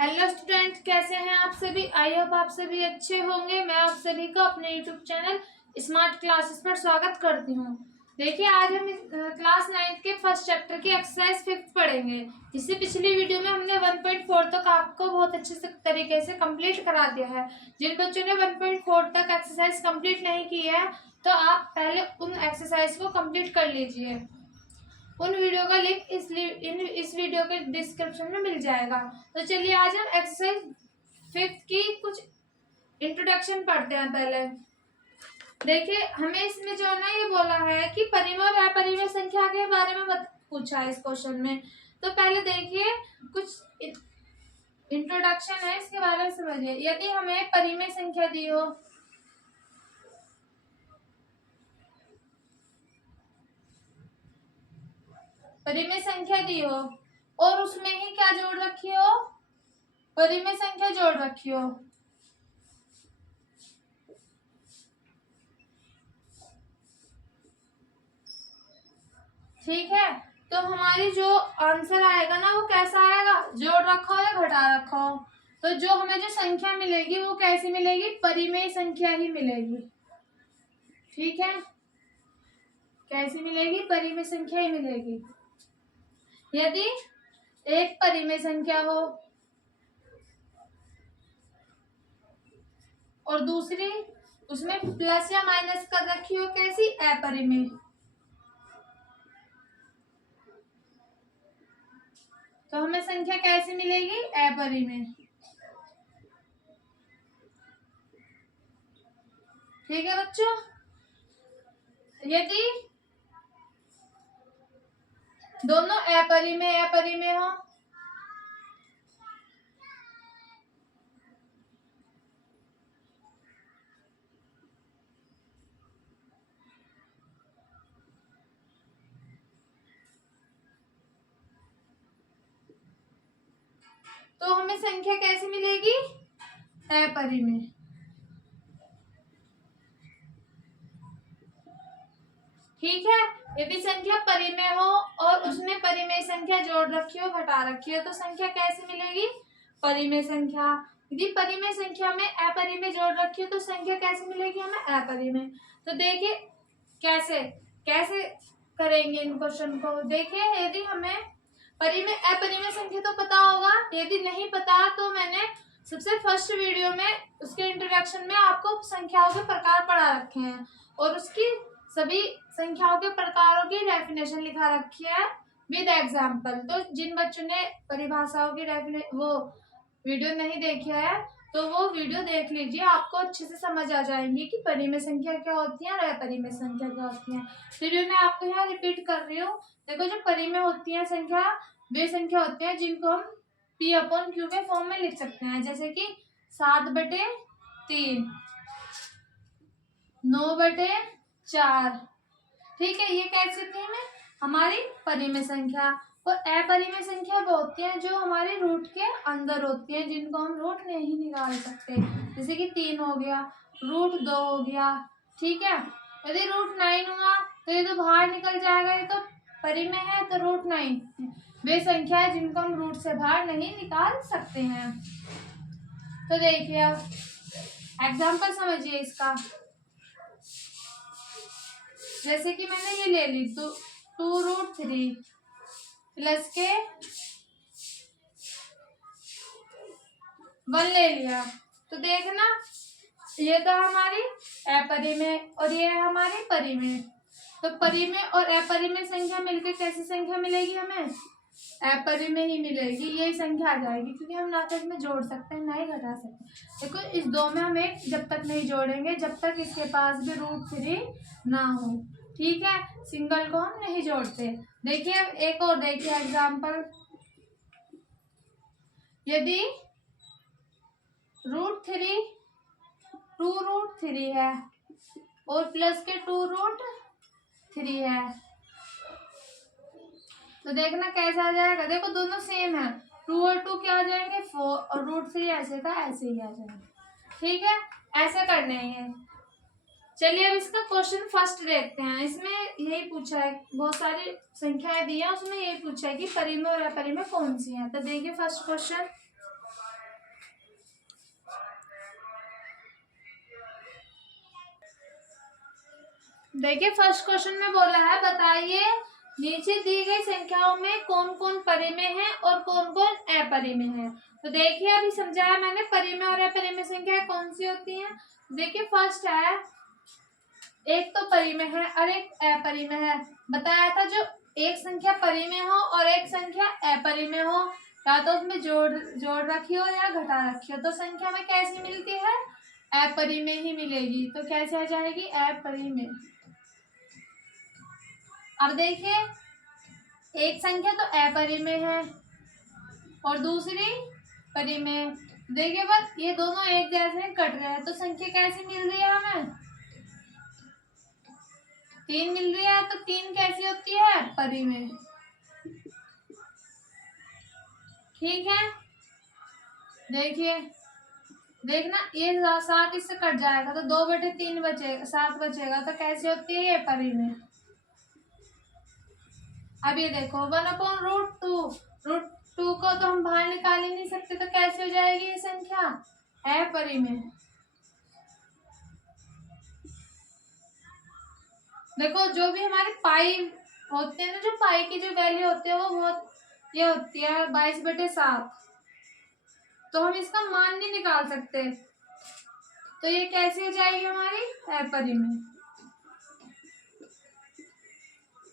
Hello student, कैसे हैं आप सभी। आई होप आप सभी अच्छे होंगे। मैं आप सभी का अपने यूट्यूब चैनल स्मार्ट क्लासेस पर स्वागत करती हूँ। देखिए, आज हम क्लास 9 के फर्स्ट चैप्टर की एक्सरसाइज 5 पढ़ेंगे। जिससे पिछली वीडियो में हमने 1.4 तक आपको बहुत अच्छे से तरीके से कंप्लीट करा दिया है। जिन बच्चों ने 1.4 तक एक्सरसाइज कंप्लीट नहीं की है तो आप पहले उन एक्सरसाइज को कंप्लीट कर लीजिए। उन वीडियो का लिंक इस वीडियो के डिस्क्रिप्शन में मिल जाएगा। तो चलिए आज हम एक्सरसाइज 5 की कुछ इंट्रोडक्शन पढ़ते हैं। पहले देखिए, हमें इसमें जो है ना ये बोला है कि परिमेय और अपरिमेय संख्या के बारे में पूछा है इस क्वेश्चन में। तो पहले देखिए कुछ इंट्रोडक्शन है, इसके बारे में समझिए। यदि हमें परिमेय संख्या दी हो, परिमेय संख्या दी हो और उसमें ही क्या जोड़ रखी हो, परिमेय संख्या जोड़ रखी हो, ठीक है। तो हमारी जो आंसर आएगा ना वो कैसा आएगा, जोड़ रखा हो या घटा रखा हो। तो जो हमें जो संख्या मिलेगी वो कैसी मिलेगी, परिमेय संख्या ही मिलेगी। ठीक है, कैसी मिलेगी, परिमेय संख्या ही मिलेगी। यदि एक परिमेय संख्या हो और दूसरी उसमें प्लस या माइनस कर रखी हो, कैसी, अपरिमेय, तो हमें संख्या कैसी मिलेगी, अपरिमेय। ठीक है बच्चों। यदि दोनों अपरिमेय अपरिमेय हो, तो हमें संख्या कैसी मिलेगी, अपरिमेय। ठीक है। यदि संख्या परिमेय हो और उसमें परिमेय संख्या जोड़ रखी हो, घटा रखी हो, तो संख्या कैसी मिलेगी, परिमेय संख्या। यदि परिमेय संख्या में अपरिमेय जोड़ रखी हो तो संख्या कैसी मिलेगी हमें, अपरिमेय। तो देखिए कैसे कैसे करेंगे इन क्वेश्चन को। देखिए, यदि हमें परिमेय अपरिमेय संख्या तो पता होगा, यदि नहीं पता तो मैंने सबसे फर्स्ट वीडियो में उसके इंट्रोडक्शन में आपको संख्याओं के प्रकार पढ़ा रखे हैं और उसकी सभी संख्याओं के प्रकारों की डेफिनेशन लिखा रखी है विद एग्जाम्पल। तो जिन बच्चों ने परिभाषाओं की वो वीडियो नहीं देखी है तो वो वीडियो देख लीजिए, आपको अच्छे से समझ आ जाएंगी कि परिमेय संख्या क्या होती है और अपरिमेय संख्या क्या होती है। फिर मैं आपको यहाँ रिपीट कर रही हूँ। देखो, जो परिमेय होती है संख्या वे संख्या होती है जिनको हम P/Q के फॉर्म में लिख सकते हैं, जैसे कि 7/3, 9/4। ठीक है, ये कैसी थी में हमारी परिमेय संख्या। और अपरिमेय संख्या वो होती है जो हमारे रूट के अंदर होती है, जिनको हम रूट नहीं निकाल सकते, जैसे कि 3 हो गया, √2 हो गया। ठीक है, यदि √9 हुआ तो ये तो बाहर निकल जाएगा, ये तो परिमेय है, तो √9 वे संख्या है जिनको हम रूट से बाहर नहीं निकाल सकते हैं। तो देखिए अब एग्जाम्पल समझिए इसका। जैसे कि मैंने ये ले ली तो 2√3 प्लस के 1 ले लिया। तो देखना, ये तो हमारी अपरिमेय और ये है हमारी परिमेय। तो परिमेय और अपरिमेय संख्या मिलकर कैसी संख्या मिलेगी हमें, अपरिमेय ही मिलेगी। यही संख्या आ जाएगी क्योंकि हम ना तो इसमें जोड़ सकते हैं ना ही घटा सकते। देखो, इस 2 में हम एक जब तक नहीं जोड़ेंगे जब तक इसके पास भी √3 ना हो। ठीक है, सिंगल को हम नहीं जोड़ते। देखिए एक और देखिए एग्जाम्पल। यदि √3 2√3 है और प्लस के 2√3 है, तो देखना कैसा आ जाएगा। देखो दोनों सेम है, 2 और 2 क्या आ जाएंगे, 4, और √3 ऐसे था ऐसे ही आ जाएंगे। ठीक है, ऐसे करने हैं। चलिए अब इसका क्वेश्चन फर्स्ट देखते हैं। इसमें यही पूछा है, बहुत सारी संख्याएं दी है, उसमें यही पूछा है कि परिमेय और अपरिमेय कौन सी है। तो देखिए फर्स्ट क्वेश्चन, देखिए फर्स्ट क्वेश्चन में बोला है बताइए नीचे दी गई संख्याओं में कौन कौन परिमेय है और कौन कौन अपरिमेय है। तो देखिए अभी समझाया मैंने परिमेय और अपरिमेय संख्या कौन सी होती हैं। देखिए फर्स्ट है एक तो परिमेय है और एक अपरिमेय है। बताया था जो एक संख्या परिमेय हो और एक संख्या अपरिमेय हो या तो उसमें जोड़ रखी हो या घटा रखी हो तो संख्या में कैसी मिलती है अपरिमेय ही मिलेगी। तो कैसे आ जाएगी अपरिमेय। अब देखिए एक संख्या तो अपरिमेय है और दूसरी परिमेय। देखिए बस ये दोनों एक जैसे कट रहे हैं तो संख्या कैसी मिल रही है हमें 3 मिल रही है। तो 3 कैसी होती है परिमेय। ठीक है देखिए देखना ये 7 इससे कट जाएगा तो 2/3 बचेगा 7 बचेगा तो कैसी होती है ये परिमेय। अब ये देखो 1/√2 √2 को तो हम बाहर निकाल ही नहीं सकते तो कैसे हो जाएगी ये संख्या अपरिमेय। देखो जो भी हमारे पाई होते हैं ना जो पाई की जो वैल्यू होती है वो बहुत ये होती है 22/7 तो हम इसका मान नहीं निकाल सकते तो ये कैसी हो जाएगी हमारी अपरिमेय।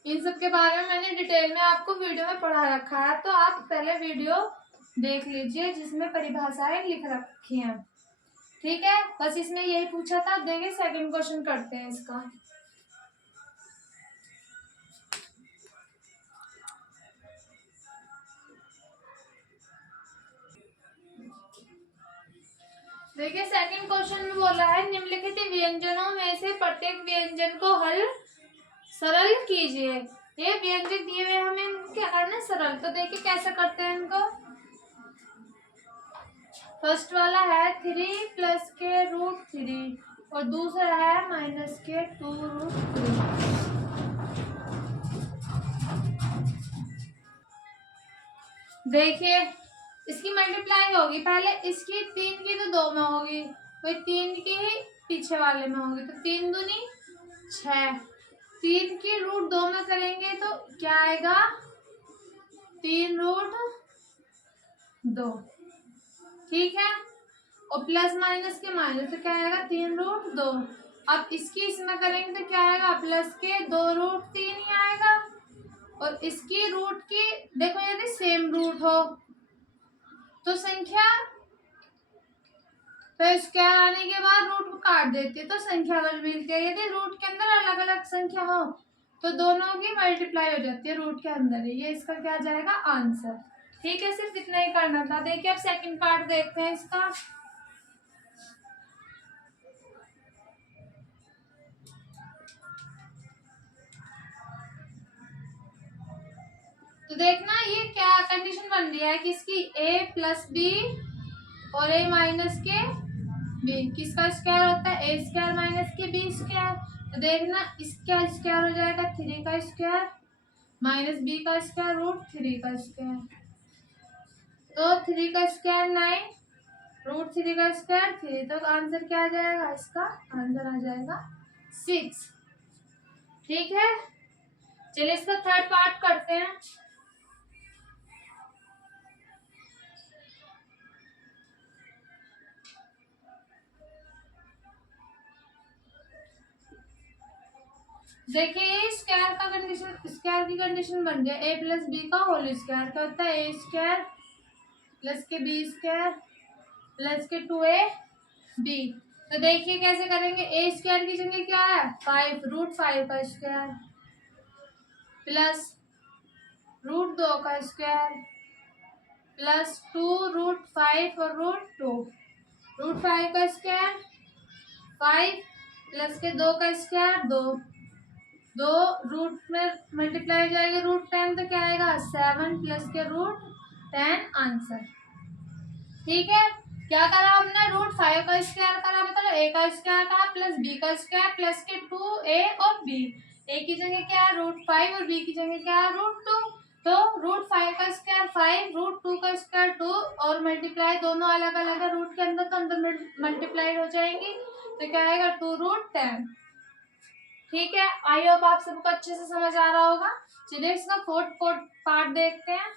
इन सब के बारे में मैंने डिटेल में आपको वीडियो में पढ़ा रखा है तो आप पहले वीडियो देख लीजिए जिसमें परिभाषाएं लिख रखी हैं। ठीक है बस इसमें यही पूछा था। देखिए सेकंड क्वेश्चन करते हैं इसका। देखिए सेकंड क्वेश्चन में बोला है निम्नलिखित व्यंजनों में से प्रत्येक व्यंजन को सरल कीजिए। ये व्यंजन दिए हुए हमें क्या करना है सरल। तो देखिए कैसे करते हैं इनको। फर्स्ट वाला है 3 + के √3 और दूसरा है -के 2√3। देखिए इसकी मल्टीप्लाई होगी पहले इसकी 3 की तो 2 में होगी वही 3 की ही पीछे वाले में होगी तो 3 दूनी 6। 3 की √2 में करेंगे तो क्या आएगा 3√2। ठीक है और प्लस माइनस के माइनस तो क्या आएगा 3√2। अब इसकी इसमें करेंगे तो क्या आएगा प्लस के 2√3 ही आएगा और इसकी रूट की देखो यदि सेम रूट हो तो संख्या तो स्क्वायर आने के बाद रूट को काट देती है तो संख्या बच मिलती है। यदि रूट के अंदर अलग अलग संख्या हो तो दोनों की मल्टीप्लाई हो जाती है रूट के अंदर ही। ये इसका क्या जाएगा आंसर। ठीक है सिर्फ इतना ही करना था। देखिए अब सेकंड पार्ट देखते हैं इसका। तो देखना ये क्या कंडीशन बन रही है कि इसकी a + b और a - के b किसका स्क्वायर होता है a² - के b²। तो देखना इसका स्क्वायर हो जाएगा 3 का स्क्वायर -b का स्क्वायर √3 का स्क्वायर। तो 3 का स्क्वायर 9 √3 का स्क्वायर 3 तो आंसर क्या आ जाएगा इसका आंसर आ जाएगा 6। ठीक है चलिए इसका थर्ड पार्ट करते हैं। देखिए स्क्वायर का कंडीशन स्क्वायर की कंडीशन बन जाए a + b का होल स्क्वायर क्या होता है a² + के b² + के 2ab। तो देखिए कैसे करेंगे a² की जगह क्या है 5 √5 का स्क्वायर प्लस √2 का स्क्वायर प्लस 2 √5 और √2 √5 का स्क्वायर 5 प्लस के 2 का स्क्वायर 2 रूट में मल्टीप्लाई हो जाएगा √10 तो क्या आएगा 7 प्लस के √10 आंसर। ठीक है क्या करा हमने √5 का स्क्वायर करा मतलब a का स्क्वायर करा प्लस b का स्क्वायर प्लस के 2a और b। a की जगह क्या है √5 और b की जगह क्या है √2 तो √5 का स्क्वायर 5 √2 का स्क्वायर 2 और मल्टीप्लाई दोनों अलग अलग है रूट के अंदर तो अंदर मल्टीप्लाई हो जाएंगी तो क्या आएगा 2√10। ठीक है, आई होप आप सबको अच्छे से समझ आ रहा होगा। चलिए इसका फोर्थ पार्ट देखते हैं।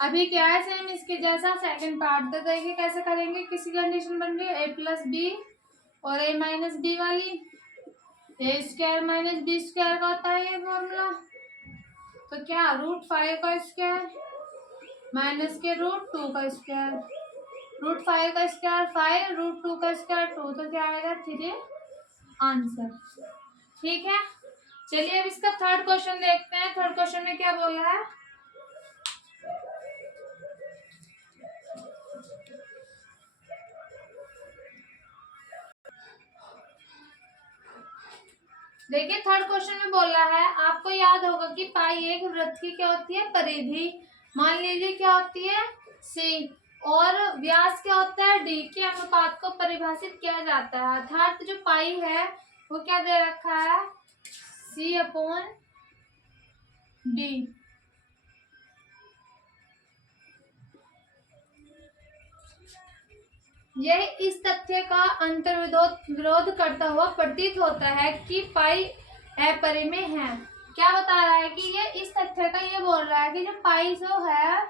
अभी क्या है, सेम इसके जैसा सेकंड पार्ट। तो देखिए कैसे करेंगे। किसी कंडीशन बन रही है ए प्लस बी और ए माइनस बी वाली। ए स्क्वायर माइनस बी स्क्वायर का होता है ये फॉर्मूला। तो क्या √5 का स्क्वायर माइनस के √2 का स्क्वायर, √5 का स्क्वायर 5, √2 का स्क्वायर 2, तो क्या आएगा 3 आंसर। ठीक है, चलिए अब इसका थर्ड क्वेश्चन देखते हैं। थर्ड क्वेश्चन में क्या बोल रहा है। देखिए थर्ड क्वेश्चन में बोल रहा है, आपको याद होगा कि पाई एक वृत्त की क्या होती है, परिधि। मान लीजिए क्या होती है, सी, और व्यास क्या होता है, डी के अनुपात को परिभाषित किया जाता है। अर्थात जो पाई है वो क्या दे रखा है, C/D। यह इस तथ्य का विरोध करता हुआ प्रतीत होता है कि पाई अपरिमेय है। क्या बता रहा है कि ये इस तथ्य का ये बोल रहा है कि जो पाई जो है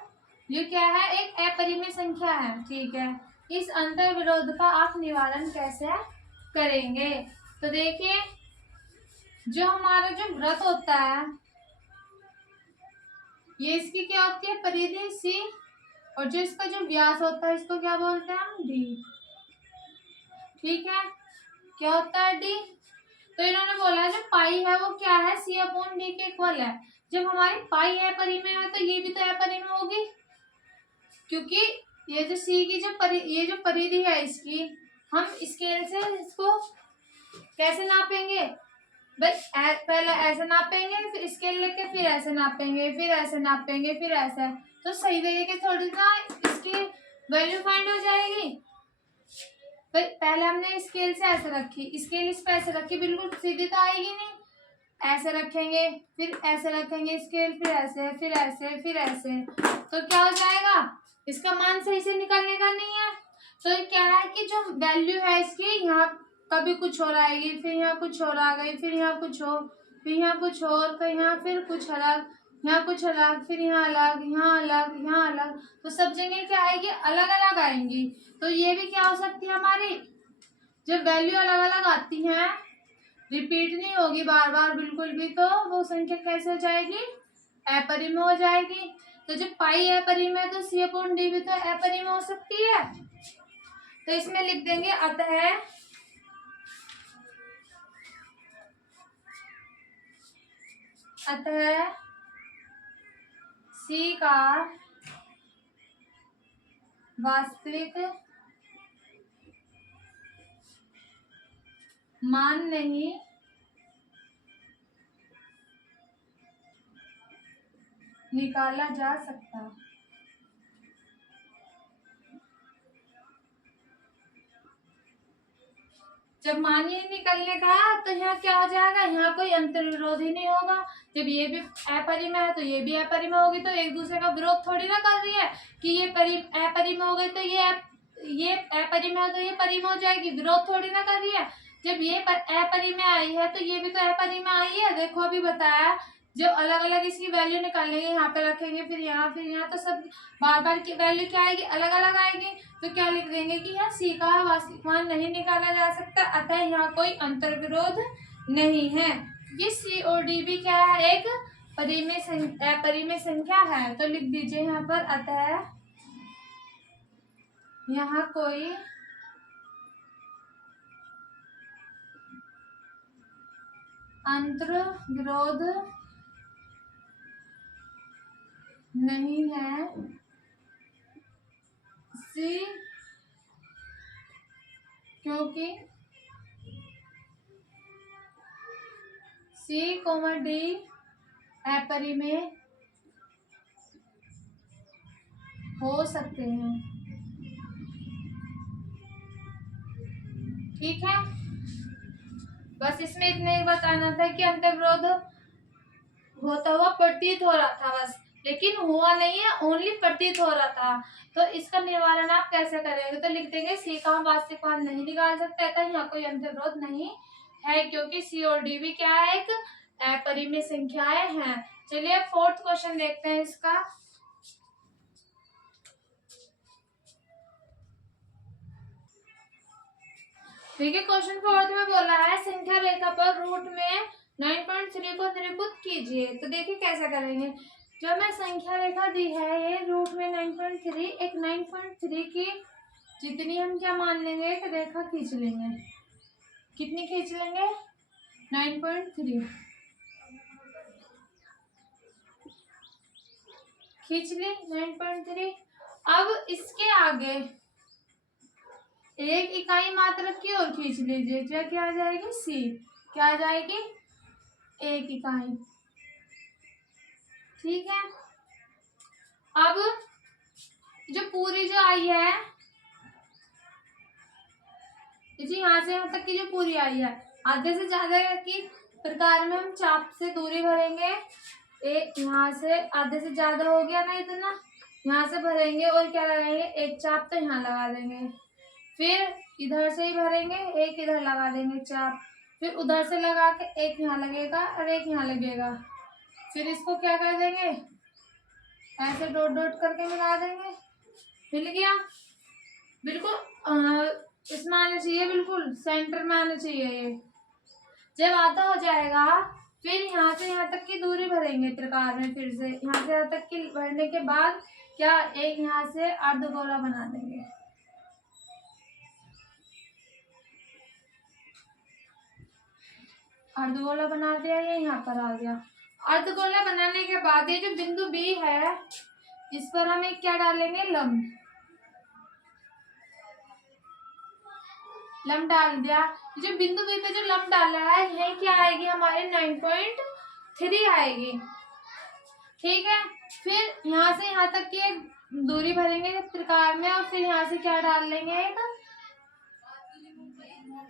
ये क्या है, एक अपरिमेय संख्या है। ठीक है, इस अंतर विरोध का आप निवारण कैसे करेंगे। तो देखिए जो हमारा जो वृत्त होता है ये इसकी क्या होती है, परिधि सी, और जो इसका जो व्यास होता है इसको क्या बोलते हैं हम, डी। ठीक है, क्या होता है, डी। तो इन्होंने बोला है जो पाई है वो क्या है, C/D के इक्वल है। जब हमारी पाई है परिमेय है तो ये भी तो है परिमेय होगी, क्योंकि ये जो सी की ये जो परिधि है इसकी, हम स्केल से इसको कैसे नापेंगे भाई, पहले ऐसे नापेंगे, फिर स्केल लेके फिर ऐसे नापेंगे, फिर ऐसे नापेंगे, फिर ऐसे। तो सही तरीके थोड़ी ना इसकी वैल्यू फाइंड हो जाएगी। पहले हमने स्केल से ऐसे रखी, स्केल इस पे ऐसे रखी, बिल्कुल सीधी तो आएगी नहीं। ऐसे रखेंगे, फिर ऐसे रखेंगे स्केल, फिर ऐसे, फिर ऐसे, फिर ऐसे, तो क्या हो जाएगा, इसका मान सही से निकलने का नहीं है। तो क्या है कि जो वैल्यू है इसकी, यहाँ कभी कुछ और आएगी, फिर यहाँ कुछ और आ गई, फिर यहाँ कुछ हो, फिर यहाँ कुछ और, तो यहाँ फिर कुछ अलग, यहाँ कुछ अलग, फिर यहाँ अलग, यहाँ अलग, यहाँ अलग। तो सब जगह क्या आएगी, अलग अलग आएंगी। तो ये भी क्या हो सकती है हमारी, जब वैल्यू अलग अलग आती हैं, रिपीट नहीं होगी बार बार बिल्कुल भी, तो वो संख्या कैसे हो जाएगी, अपरिमेय हो जाएगी। तो जब पाई अपरिमेय है तो C/D भी तो अपरिमेय हो सकती है। तो इसमें लिख देंगे अतः C का वास्तविक मान नहीं निकाला जा सकता। जब मान ही निकलने का तो यहाँ क्या हो जाएगा, यहाँ कोई अंतर विरोध ही नहीं होगा। जब ये भी अपरिमेय है तो ये भी अपरिमेय होगी, तो एक दूसरे का विरोध थोड़ी ना कर रही है कि ये अपरिमेय हो गई तो ये अपरिमेय है तो ये परिमेय हो जाएगी, विरोध थोड़ी ना कर रही है। जब ये अपरिमेय आई है तो ये भी तो अपरिमेय आई है। देखो अभी बताया, जो अलग अलग इसकी वैल्यू निकालेंगे, यहाँ पे रखेंगे, फिर यहाँ, तो सब बार बार की वैल्यू क्या आएगी, अलग अलग आएगी। तो क्या लिख देंगे कि यहाँ C का वास्तविक मान नहीं निकाला जा सकता, अतः यहाँ कोई अंतर विरोध नहीं है। ये C और D भी क्या है, एक अपरिमेय संख्या है। तो लिख दीजिए यहाँ पर, अतः यहाँ कोई अंतर विरोध नहीं है। C क्योंकि C,D अपरिमेय हो सकते हैं। ठीक है, बस इसमें इतने ही बताना था कि अंतर विरोध होता हुआ प्रतीत हो रहा था बस, लेकिन हुआ नहीं है, ओनली प्रतीत हो रहा था। तो इसका निवारण आप कैसे करेंगे? तो लिख देंगे सी का हम वास्तविक मान नहीं निकाल सकते था, यहाँ कोई अंतर्विरोध नहीं है क्योंकि सी और डी भी क्या है, एक अपरिमेय संख्याएं हैं। चलिए फोर्थ क्वेश्चन देखते हैं इसका। देखिए क्वेश्चन फोर्थ में बोला है संख्या रेखा पर रूट में 9.3 को निरूपित कीजिए। तो देखिए कैसा करेंगे। जो हमें संख्या रेखा दी है ये रूट में 9.3, एक 9.3 की जितनी हम क्या मान लेंगे, एक रेखा खींच लेंगे। कितनी खींच लेंगे? 9.3 खींच ली 9.3। अब इसके आगे एक इकाई मात्रक की और खींच लीजिए, जो क्या आ जाएगी सी, क्या आ जाएगी एक इकाई। ठीक है, अब जो पूरी जो आई है जी, यहाँ से यहाँ तक की जो पूरी आई है, आधे से ज्यादा की प्रकार में हम चाप से दूरी भरेंगे। एक यहाँ से आधे से ज्यादा हो गया ना इतना, यहाँ से भरेंगे और क्या लगाएंगे, एक चाप तो यहाँ लगा देंगे। फिर इधर से ही भरेंगे, एक इधर लगा देंगे चाप। फिर उधर से लगा के एक यहाँ लगेगा और एक यहाँ लगेगा। फिर इसको क्या कर देंगे, ऐसे डॉट डॉट करके मिला देंगे। मिल गया, बिल्कुल इसमें आना चाहिए, बिल्कुल सेंटर में आना चाहिए ये। जब आधा हो जाएगा फिर यहाँ से यहाँ तक की दूरी भरेंगे त्रिकाल में। फिर से यहाँ से यहाँ तक की भरने के बाद क्या, एक यहाँ से अर्धगोला बना देंगे। अर्धगोला बना दिया, ये यहाँ पर आ गया। अर्धगोला बनाने के बाद ये जो बिंदु बी है इस पर हम एक क्या डालेंगे, लंब। लंब डाल दिया। जो बिंदु बी पे जो लंब डाला है यही क्या आएगी, हमारे 9.3 आएगी। ठीक है, फिर यहाँ से यहाँ तक की एक दूरी भरेंगे त्रिकाल में और फिर यहाँ से क्या डाल लेंगे, एक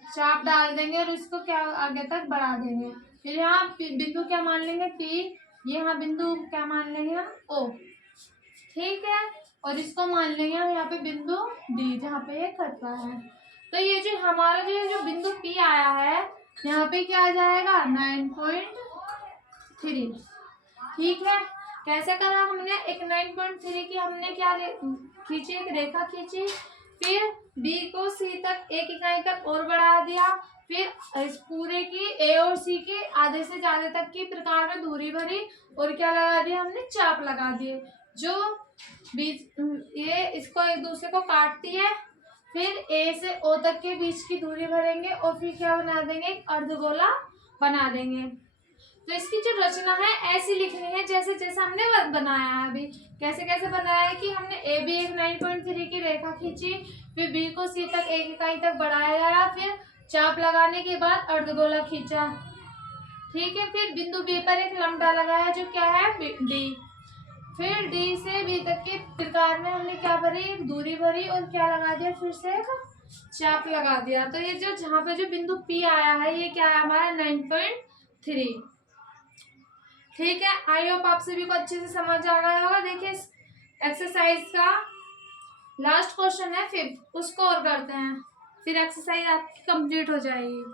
चाप डाल देंगे और इसको क्या आगे तक बढ़ा देंगे। फिर यहाँ बिंदु क्या मान लेंगे, पी। ये यहाँ बिंदु क्या मान लेंगे हम, ओ। ठीक है, और इसको मान लेंगे हम यहाँ पे बिंदु डी, जहाँ पे ये कट रहा है। तो ये जो हमारा जो बिंदु पी आया है यहाँ पे क्या आ जाएगा, 9.3। ठीक है, कैसे करा हमने, एक 9.3 की हमने क्या खींची, एक रेखा खींची। फिर बी को सी तक एक इकाई तक और बढ़ा दिया। फिर इस पूरे की ए और सी के आधे से ज्यादा तक की प्रकार में दूरी भरी और क्या लगा दिया हमने, चाप लगा दिए जो बीच ये इसको एक दूसरे को काटती है। फिर ए से ओ तक के बीच की दूरी भरेंगे और फिर क्या बना देंगे, एक अर्धगोला बना देंगे। तो इसकी जो रचना है ऐसी लिखनी है जैसे जैसे हमने बनाया है अभी। कैसे कैसे बनाया है कि हमने ए बी एक 9.3 की रेखा खींची, फिर बी को सी तक एक इकाई तक बढ़ाया, फिर चाप लगाने के बाद अर्धगोला खींचा। ठीक है, फिर बिंदु बी पर एक लंब डाला गया जो क्या है, डी। फिर डी से बी तक के प्रकार में हमने क्या भरी, दूरी भरी और क्या लगा दिया, फिर से एक चाप लगा दिया। तो ये जो जहाँ पे जो बिंदु पी आया है ये क्या है हमारा, 9.3। ठीक है, आई होप आप सभी को अच्छे से समझ आ गया होगा। देखिए एक्सरसाइज का लास्ट क्वेश्चन है, फिर उसको और करते हैं, फिर एक्सरसाइज आपकी कंप्लीट हो जाएगी।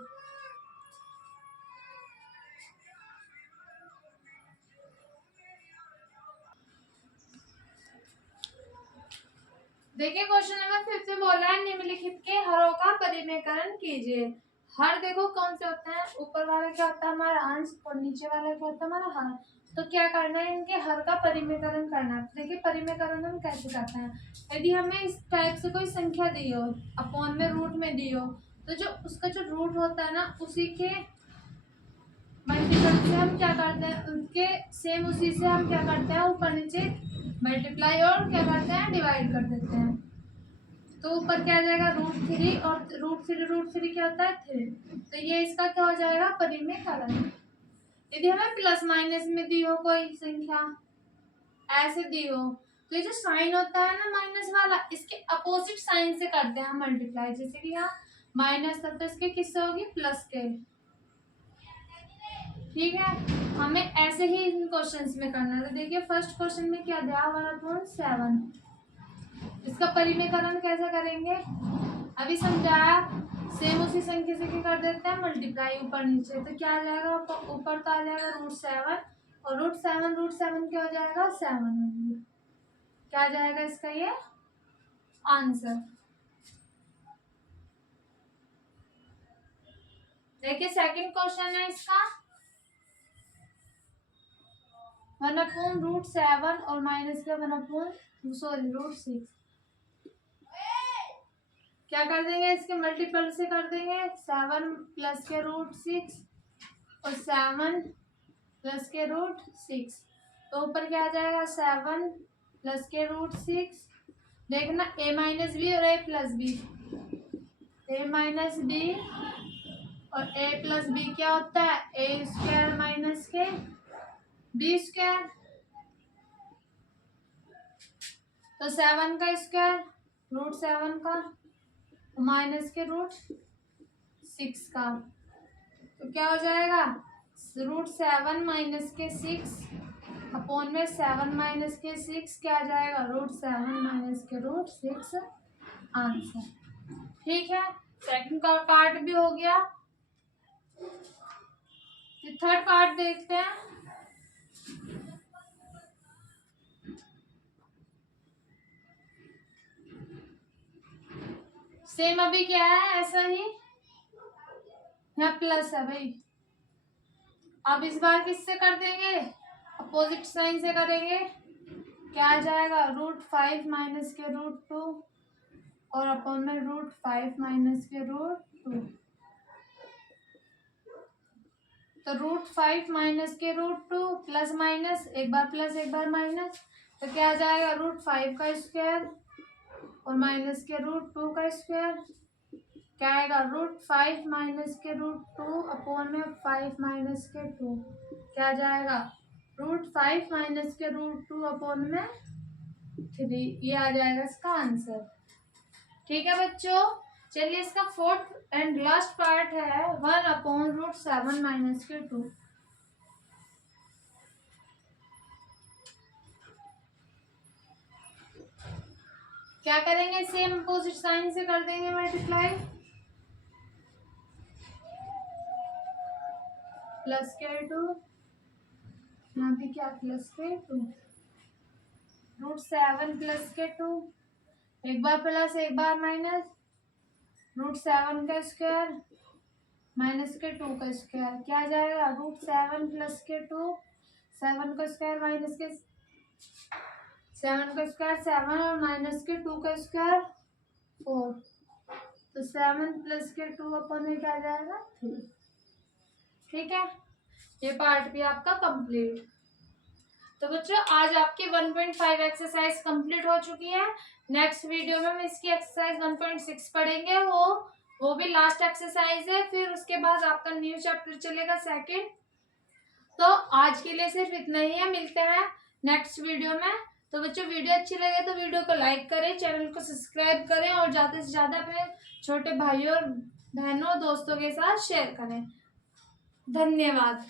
देखिए क्वेश्चन नंबर 5 में बोला है निम्नलिखित के हरों का परिमेयकरण कीजिए। हर देखो कौन से होते हैं, ऊपर वाला क्या होता है हमारा अंश और नीचे वाला क्या होता है हमारा हर। तो क्या करना है, इनके हर का परिमेयकरण करना है। देखिए परिमेयकरण हम कैसे करते हैं, यदि हमें इस टाइप से कोई संख्या दी हो, अपॉन में रूट में दी हो, तो जो उसका जो रूट होता है ना उसी के मल्टीपल से हम क्या करते हैं, उनके सेम उसी से हम क्या करते हैं, ऊपर नीचे मल्टीप्लाई और क्या करते हैं, डिवाइड कर देते हैं। तो ऊपर क्या आ जाएगा, √3 और √3 क्या होता है 3। तो ये इसका क्या हो जाएगा, परिमेयकरण। यदि हमें प्लस माइनस में दी हो कोई संख्या, ऐसे दी हो, तो ये जो साइन होता है ना माइनस वाला, इसके अपोजिट साइन से करते हैं मल्टीप्लाई। जैसे कि यहाँ माइनस था तो इसके किससे होगी, प्लस के। ठीक है, हमें ऐसे ही इन क्वेश्चंस में करना है। तो देखिए फर्स्ट क्वेश्चन में क्या दिया, 1/7। इसका परिमेयकरण कैसे करेंगे, अभी समझाया। सेम उसी संख्या से क्या कर देते हैं, मल्टीप्लाई ऊपर नीचे। तो क्या आ जाएगा, ऊपर तो आ जाएगा √7 और √7 क्या हो जाएगा, 7 होंगे। क्या आ जाएगा इसका ये आंसर। देखिए सेकंड क्वेश्चन है इसका, 1/√7 और माइनस का √6। क्या कर देंगे, इसके मल्टीपल से कर देंगे। 7 प्लस के √6 और 7 प्लस के √6। तो ऊपर क्या आ जाएगा, 7 प्लस के √6। देखना a माइनस बी और a plus b, a minus b और a प्लस बी क्या होता है, a² माइनस के b²। तो 7 का स्क्वायर √7 का माइनस के √6 का, तो क्या हो जाएगा, √7 माइनस के 6 अपॉन में 7 माइनस के 6 क्या आ जाएगा, √7 माइनस के √6 आंसर। ठीक है, सेकंड का पार्ट भी हो गया। थर्ड पार्ट देखते हैं। सेम अभी क्या है, ऐसा ही यहाँ प्लस है भाई। अब इस बार किससे कर देंगे, अपोजिट साइन से करेंगे। क्या आ जाएगा, √5 माइनस के √2 और अपॉन में √5 माइनस के √2। तो √5 माइनस के √2 प्लस माइनस, एक बार प्लस एक बार माइनस, तो क्या आ जाएगा, √5 का स्क्वायर और माइनस के √2 का स्क्वायर। क्या आएगा, √5 माइनस के √2 अपॉन में 5 माइनस के 2। क्या आ जाएगा, √5 माइनस के √2 अपॉन में 3। ये आ जाएगा इसका आंसर। ठीक है बच्चों, चलिए इसका फोर्थ एंड लास्ट पार्ट है, 1/√7 माइनस के 2। क्या करेंगे, सेम अपोजिट साइन से कर देंगे मल्टीप्लाई। प्लस के 2, यहाँ पे क्या प्लस के 2, √7 प्लस के 2, एक बार प्लस एक बार माइनस, √7 का स्क्वायर माइनस के 2 का स्क्वायर। क्या आ जाएगा, √7 प्लस के 2, 7 का स्क्वायर माइनस के 7 का स्क्वायर 7 और माइनस के 2 का स्क्वायर 4। तो 7 प्लस के 2 अपॉन में क्या आ जाएगा, 3। ठीक है, ये पार्ट भी आपका कंप्लीट। तो बच्चों आज आपकी 1.5 एक्सरसाइज कंप्लीट हो चुकी है। नेक्स्ट वीडियो में हम इसकी एक्सरसाइज 1.6 पढ़ेंगे, वो भी लास्ट एक्सरसाइज है। फिर उसके बाद आपका न्यू चैप्टर चलेगा सेकंड। तो आज के लिए सिर्फ इतना ही है, मिलते हैं नेक्स्ट वीडियो में। तो बच्चों वीडियो अच्छी लगे तो वीडियो को लाइक करें, चैनल को सब्सक्राइब करें और ज़्यादा से ज़्यादा अपने छोटे भाइयों और बहनों दोस्तों के साथ शेयर करें। धन्यवाद।